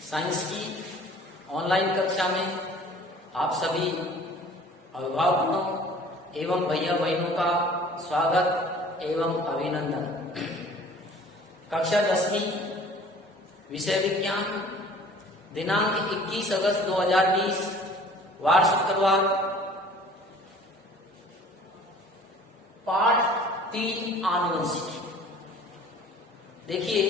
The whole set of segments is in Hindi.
साइंस की ऑनलाइन कक्षा में आप सभी अभिभावकों एवं भैया बहनों का स्वागत एवं अभिनंदन। कक्षा 10वीं विषय विज्ञान दिनांक 21 अगस्त 2020 वार शुक्रवार पाठ 3 आनुवंशिकी। देखिए,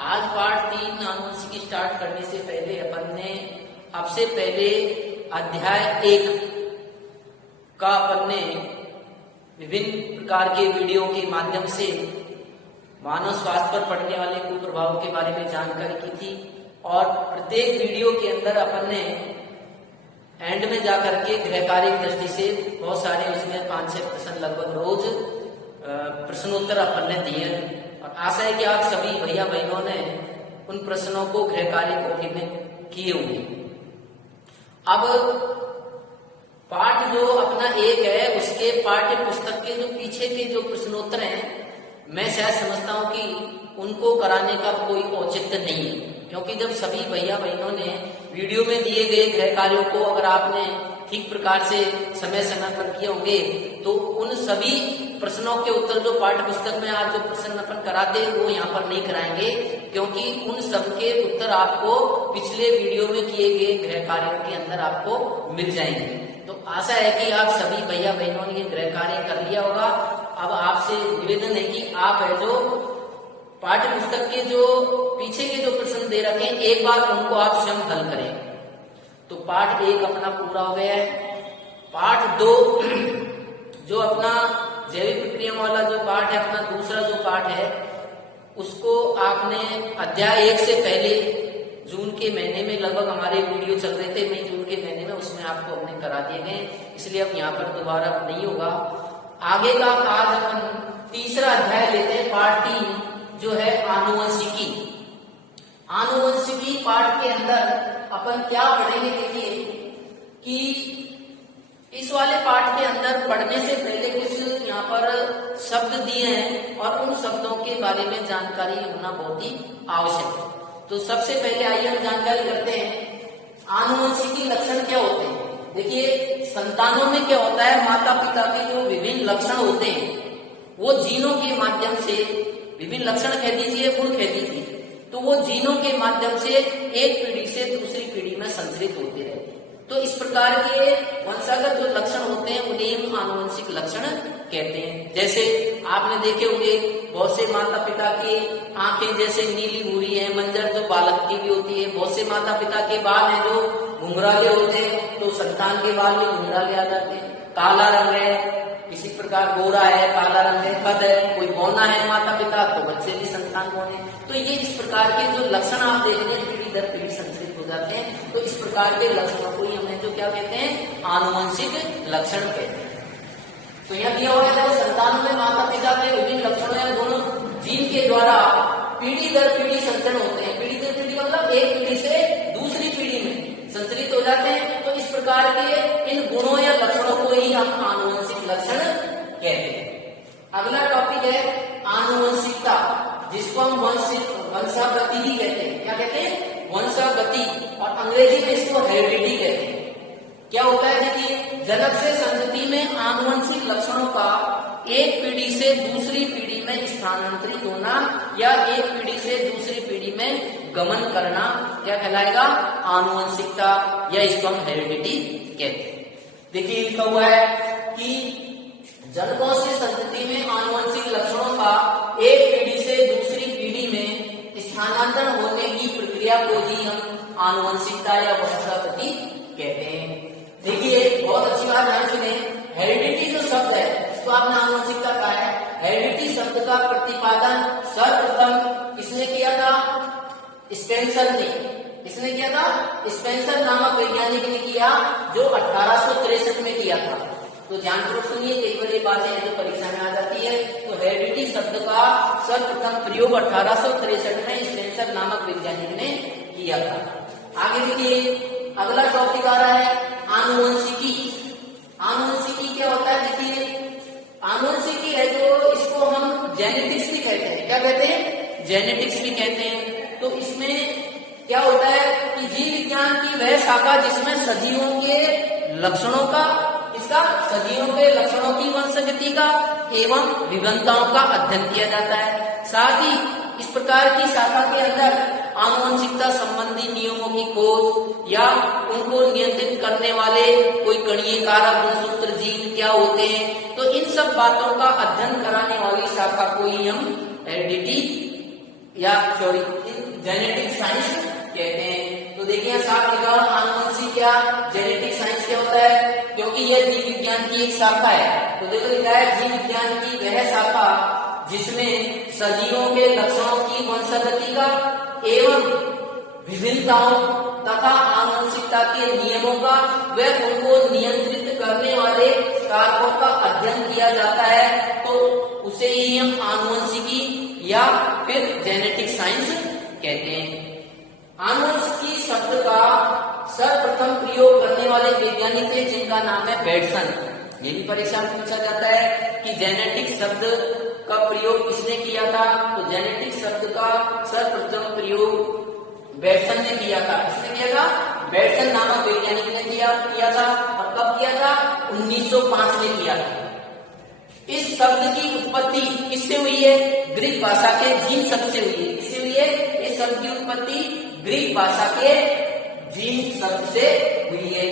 आज पाठ 3 आनुवंशिकी स्टार्ट करने से पहले अपन ने अब से पहले अध्याय 1 का अपन ने विभिन्न प्रकार के वीडियो के माध्यम से मानव स्वास्थ्य पर पड़ने वाले कुप्रभावों के बारे में जानकारी की थी और प्रत्येक वीडियो के अंदर अपन ने एंड में जाकर के गृह कार्य की दृष्टि से बहुत सारे उसमें 5-6 प्रश्न लगभग रोज प्रश्नोत्तर अपन ने दिए और आशा है कि आप सभी भैया बहनों ने उन प्रश्नों को गृह कार्य कॉपी में किए होंगे। अब पाठ जो अपना 1 है उसके पाठ्य पुस्तक के जो पीछे के जो प्रश्नोत्तर हैं, मैं शायद समझता हूं कि उनको कराने का कोई औचित्य नहीं है, क्योंकि जब सभी भैया बहनों ने वीडियो में दिए गए गृह कार्यों को अगर आपने ठीक प्रकार से समय पर किए होंगे तो उन सभी प्रश्नों के उत्तर जो पाठ्य पुस्तक में आज जो प्रश्न अपन कराते हैं वो यहाँ पर नहीं कराएंगे, क्योंकि उन सब के उत्तर आपको पिछले वीडियो में किए गए गृह कार्यों के अंदर आपको मिल जाएंगे। तो आशा है कि आप सभी भैया बहनों ने ये गृह कार्य कर लिया होगा। अब आपसे निवेदन है कि आप है जो पाठ्य पुस्तक के जो पीछे के जो प्रश्न दे रखे हैं एक बार उनको आप स्वयं हल करें। तो पाठ 1 अपना पूरा हो गया है। पाठ 2 जो अपना जैविक प्रक्रिया वाला जो पाठ है, अपना दूसरा जो पाठ है, उसको आपने अध्याय 1 से पहले जून के महीने में लगभग हमारे वीडियो चल रहे थे, मई जून के महीने में, उसमें आपको हमने करा दिए गए, इसलिए अब यहाँ पर दोबारा नहीं होगा। आगे का आज अपन तीसरा अध्याय लेते हैं, पाठ 3 जो है आनुवंशिकी। आनुवंशिकी पाठ के अंदर अपन क्या पढ़ेंगे, देखिए कि इस वाले पाठ के अंदर पढ़ने से पहले कुछ यहाँ पर शब्द दिए हैं और उन शब्दों के बारे में जानकारी होना बहुत ही आवश्यक है। तो सबसे पहले आइए हम जानकारी करते हैं आनुवंशिकी लक्षण क्या होते हैं। देखिए, संतानों में क्या होता है, माता पिता के जो विभिन्न लक्षण होते हैं वो जीनों के माध्यम से, विभिन्न लक्षण कह दीजिए, गुण कह दीजिए, तो वो जीनों के माध्यम से एक पीढ़ी से दूसरी पीढ़ी में संचरित होते रहते हैं। तो इस प्रकार के वंशागत जो लक्षण होते हैं उन्हें हम आनुवंशिक लक्षण कहते हैं। जैसे आपने देखे होंगे बहुत से माता पिता की आंखें जैसे नीली भूरी है, मंजर जो बालक की भी होती है। बहुत से माता पिता के बाल हैं जो घुंघराले होते हैं, तो संतान के बाल भी घुंघराले आ जाते हैं। काला रंग है, किसी प्रकार गोरा है, काला रंग है, कद है, कोई बौना है माता पिता, तो बच्चे भी संतान बौने। तो ये इस प्रकार के जो लक्षण आप देख रहे हैं पीढ़ी दर पीढ़ी संचरित हो जाते हैं। तो इस प्रकार के लक्षणों को ही हमें जो क्या कहते हैं, आनुवंशिक लक्षण कहते हैं। तो यह दिया हुआ है संतानों में माता पिता के विभिन्न लक्षणों या दोनों जीन के द्वारा पीढ़ी दर पीढ़ी संचरण होते हैं। पीढ़ी दर पीढ़ी मतलब एक पीढ़ी से दूसरी पीढ़ी में संचरित हो जाते हैं। तो इस प्रकार के इन गुणों या लक्षणों को ही हम आनुवंशिक लक्षण कहते हैं। अगला टॉपिक है आनुवंशिकता, जिसको हम वंशागति ही कहते हैं। क्या कहते हैं, वंशागति, और अंग्रेजी में इसको हेरिडिटी कहते हैं। क्या होता है, देखिए, जनक से संतति में आनुवंशिक लक्षणों का एक पीढ़ी से दूसरी पीढ़ी में स्थानांतरित होना या एक पीढ़ी से दूसरी पीढ़ी में गमन करना क्या कहलाएगा, आनुवंशिकता, या इसको हम हेरिडिटी कहते हैं। देखिए लिखा हुआ है कि जनकों से संतति में आनुवंशिक लक्षणों का एक पीढ़ी से दूसरी पीढ़ी में स्थानांतरण होने की प्रक्रिया को ही हम आनुवंशिकता या वंशागति कहते हैं। देखिए, बहुत अच्छी बात ध्यान सुने, हेरिडिटी जो शब्द है इसको आपने आनुवंशिकता कहा है। हेरिडिटी शब्द का प्रतिपादन सर्वप्रथम किसने किया था, स्पेंसर ने। किसने किया था, स्पेंसर नामक वैज्ञानिक ने किया, जो 1863 में किया था। तो ध्यानपूर्वक सुनिए, कई बार ये बातें हैं जो परीक्षा में आ जाती है। तो हेरिडिटी शब्द का सर्वप्रथम प्रयोग 1863 में स्पेंसर नामक वैज्ञानिक ने किया था। आगे देखिए, अगला टॉपिक आ रहा है आनुवंशिकी। आनुवंशिकी क्या होता है, देखिए, आनुवंशिकी है जो इसको हम जेनेटिक्स भी कहते हैं। क्या कहते हैं, जेनेटिक्स भी कहते हैं। तो इसमें क्या होता है कि जीव विज्ञान की वह शाखा जिसमें सजीवों के लक्षणों का, इसका सजीवों के लक्षणों की वंशगति का एवं विभिन्नताओं का अध्ययन किया जाता है। साथ ही इस प्रकार की शाखा के अंदर आनुवंशिकता संबंधी नियमों की खोज या उनको नियंत्रित करने वाले कोई कणीय कारक, गुणसूत्र, जीन क्या होते हैं, तो इन सब बातों का अध्ययन कराने वाली शाखा को ही हम हेरिडिटी या जेनेटिक साइंस कहते हैं। तो देखिए साफ लिखा आनुवंशिक या जेनेटिक साइंस क्या होता है, क्योंकि यह जीव विज्ञान की एक शाखा है। तो देखो लिखा है जीव विज्ञान की वह शाखा जिसमें सजीवों के लक्षणों की वंशगति का एवं विभिन्नताओं तथा आनुवंशिकता के नियमों का व उनको नियंत्रित करने वाले कारकों का अध्ययन किया जाता है, तो उसे ही हम आनुवंशिकी या फिर जेनेटिक साइंस कहते हैं। आनुवंशिकी शब्द का सर्वप्रथम प्रयोग करने वाले वैज्ञानिक थे जिनका नाम है बेटसन। ये भी परीक्षा में पूछा जाता है कि जेनेटिक शब्द का प्रयोग किसने किया था, तो जेनेटिक शब्द का सर्वप्रथम प्रयोग बेटसन ने किया था। किसने किया था? बेटसन नामक वैज्ञानिक ने किया था। और कब किया था? 1905 में किया था। इस शब्द की उत्पत्ति किससे हुई है? ग्रीक भाषा के जीन शब्द से हुई है। किससे हुई है? इस शब्द की उत्पत्ति ग्रीक भाषा के जीन शब्द से हुई है।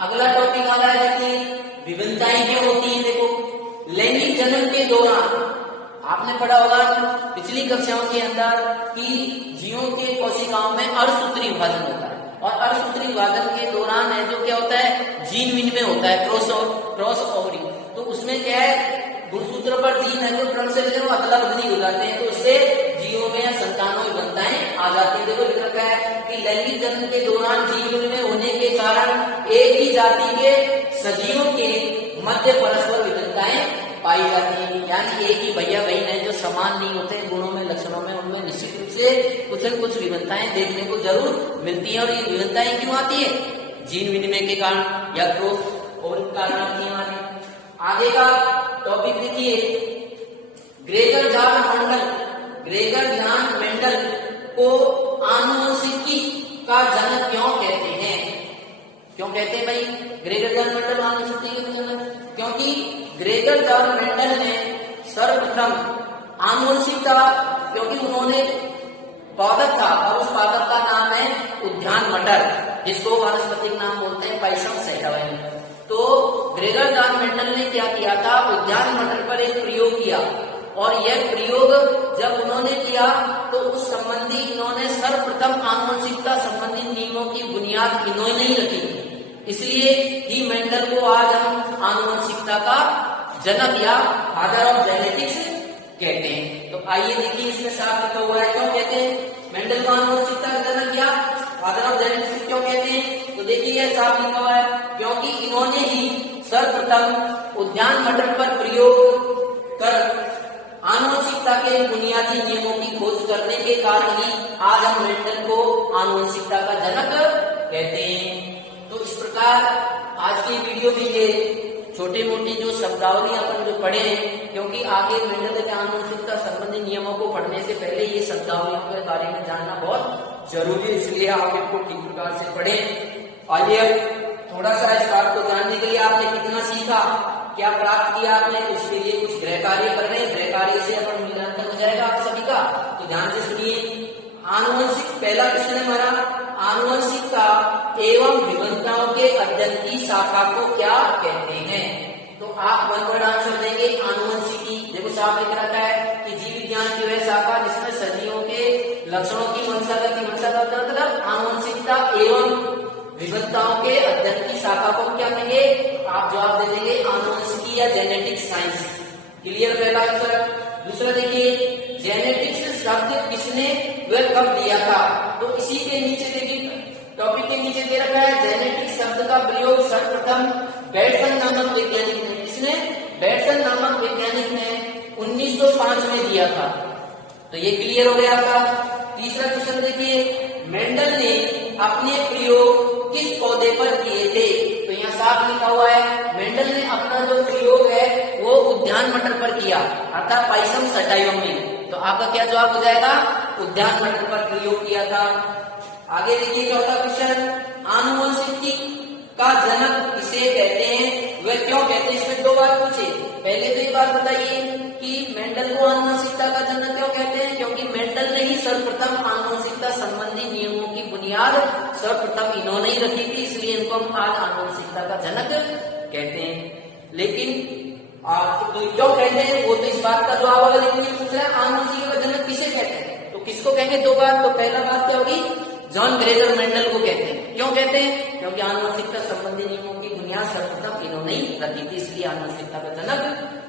अगला टॉपिक आ रहा है देखिए विभिन्नताएं क्या होती है। देखो लैंगिक जन्म के दौरान आपने पढ़ा होगा पिछली कक्षाओं के अंदर कि जीवों के कोशिकाओं में अर्धसूत्री विभाजन होता है, और अर्धसूत्री विभाजन के दौरान है जो क्या होता है जीन विनिमय होता है, क्रॉस ओवरिंग। तो उसमें क्या है गुणसूत्र पर जीन है जो क्रम से अदला बदली हो जाते हैं, तो उससे जीवों में या संतानों में विभिन्नताएं आ जाती है। देखो लिखा है कि लैंगिक जन्म के दौरान जीव विनिमय होने के कारण एक ही जाति के सजीवों के मध्य परस्पर विभिन्नताएं पाई जाती है। यानी एक ही भैया बहन है जो समान नहीं होते गुणों में, लक्षणों में, उनमें निश्चित रूप से कुछ न कुछ विभिन्नताएं देखने को जरूर मिलती है। और ये विभिन्नताएं क्यों आती है? जीन विनिमय के कारण या क्रॉस ओवरिंग के कारण आती है। आगे का टॉपिक देखिए ग्रेगर जॉन मेंडल को आनुवंशिकी का जनक क्यों कहते हैं? क्यों कहते हैं भाई ग्रेगर जॉन मेंडल आनुवंशिकी का जनक? क्योंकि ग्रेगर जॉन मेंडल ने सर्वप्रथम आनुवंशिकता, क्योंकि उन्होंने पादप था और उस पादप का नाम है उद्यान मटर, जिसको वानस्पतिक नाम बोलते हैं पाइसम सैटिवम। तो ग्रेगर जॉन मेंडल ने क्या किया था? उद्यान मटर पर एक प्रयोग किया, और यह प्रयोग जब उन्होंने किया तो उस संबंधी इन्होंने सर्वप्रथम आनुवंशिकता संबंधी नियमों की बुनियाद इन्होंने ही रखी। इसलिए ही मेंडल को आज हम आनुवंशिकता का जनक या फादर ऑफ जेनेटिक्स कहते हैं। तो आइए देखिए इसमें साफ लिखा हुआ है क्यों कहते हैं मेंडल को आनुवंशिकता का जनक या फादर ऑफ जेनेटिक्स क्यों कहते हैं। तो देखिए यह साफ लिखा हुआ है क्योंकि इन्होंने ही सर्वप्रथम उद्यान मटर पर प्रयोग कर आनुवंशिकता के बुनियादी नियमों की खोज करने के कारण ही आज हम मेंडल को आनुवंशिकता का जनक कहते हैं। तो इस प्रकार आज की वीडियो में ये छोटी मोटी जो शब्दावली अपन जो पढ़े हैं, क्योंकि आगे मेंडल के आनुवंशिकता संबंधी नियमों को पढ़ने से पहले ये शब्दावलियों के बारे में जानना बहुत जरूरी है, इसलिए आप इनको ठीक प्रकार से पढ़ें। आइए थोड़ा सा इस बात को जानने के लिए आपने कितना सीखा, क्या प्राप्त किया आपने, उसके लिए कुछ गृह कार्य कर रहे हैं। गृह कार्य से अपन मूल्यांकन हो जाएगा आप सभी का, तो ध्यान से सुनिए। आनुवंशिक पहला क्वेश्चन है हमारा, आनुवंशिकता एवं विभिन्नताओं के अध्ययन की शाखा को क्या कहते हैं? तो आप वन वर्ड आंसर देंगे आनुवंशिकी। देखो साफ लिख रखा है कि जीव विज्ञान की वह शाखा जिसमें सजीवों के लक्षणों की वंशागति मतलब आनुवंशिकता एवं विभिन्नताओं के अध्ययन की शाखा को क्या कहेंगे? आप जवाब दे देंगे आनुवंशिकी या जेनेटिक साइंस। क्लियर पहला आंसर। दूसरा देखिए जेनेटिक्स शब्द किसने व कब दिया था? तो इसी के नीचे देखिए टॉपिक के नीचे दे रखा है जेनेटिक शब्द का प्रयोग सर्वप्रथम बेटसन नामक वैज्ञानिक ने, किसने? बेटसन नामक वैज्ञानिक ने 1905 में दिया था। तो ये क्लियर हो गया आपका। तीसरा क्वेश्चन देखिए मेंडल ने अपने प्रयोग किस पौधे पर किए थे? तो यहाँ साफ लिखा हुआ है मेंडल ने अपना जो प्रयोग है वो उद्यान मटर पर किया, अर्थात पाइसम सैटिवम में। तो आपका क्या जवाब हो जाएगा? उद्यान मटर पर प्रयोग किया था। आगे देखिए चौथा क्वेश्चन, आनुवंशिकी का जनक किसे कहते हैं, वह क्यों कहते हैं? इसमें दो बात पूछे। पहले तो ये बात बताइए कि मेंडल को आनुवंशिकता का जनक क्यों कहते हैं? क्योंकि मेंडल ने ही सर्वप्रथम आनुवंशिकता संबंधी नियमों की बुनियाद सर्वप्रथम इन्होंने ही रखी थी, इसलिए इनको हम आज आनुवंशिकता का जनक कहते हैं। लेकिन आप तो क्यों कहते हैं, वो तो इस बात का जवाब अगर इतनी पूछ रहे हैं आनुवंशिकी का जनक किसे कहते हैं, तो किसको कहेंगे? दो बात। तो पहला बात क्या होगी? जॉन ग्रेगर मेंडल को कहते हैं। क्यों कहते हैं? क्योंकि आनुवंशिकता संबंधी नियमों की बुनियाद सर्वप्रथम इन्होंने ही रखी थी, इसलिए आनुवंशिकता का जनक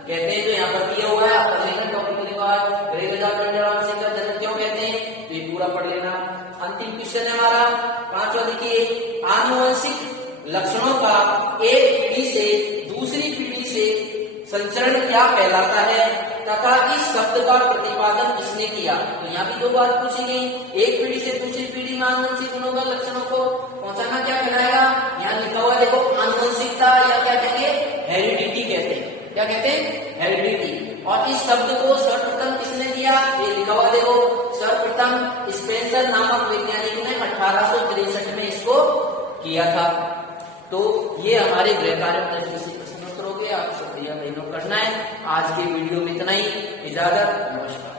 कहते हैं। तो यहाँ पर दिया हुआ है, आप पढ़ लेना टॉपिक के बाद, ग्रेगर मेंडल आनुवंशिकता का जनक क्यों कहते हैं, तो ये पूरा पढ़ लेना। अंतिम क्वेश्चन है हमारा पांचवा, देखिए, आनुवंशिक लक्षणों का एक पीढ़ी से दूसरी पीढ़ी से संचरण क्या कहलाता है तथा इस शब्द का प्रतिपादन किसने किया? तो यहाँ भी दो बात पूछी गई, एक पीढ़ी से दूसरी पीढ़ी में आनुवंशिक गुणों का लक्षणों को पहुंचाना क्या कहलाएगा? यहाँ लिखा हुआ देखो, आनुवंशिकता या क्या कहेंगे? हेरिडिटी कहते हैं। क्या कहते हैं? हेरिडिटी। और इस शब्द को सर्वप्रथम किसने दिया? ये लिखा हुआ देखो, सर्वप्रथम स्पेंसर नामक वैज्ञानिक ने 1863 में इसको किया था। तो ये हमारे गृह कार्य प्रश्नोत्तर हो गए, आप सब तैयार करना है। आज के वीडियो में इतना ही, इजाजत, नमस्कार।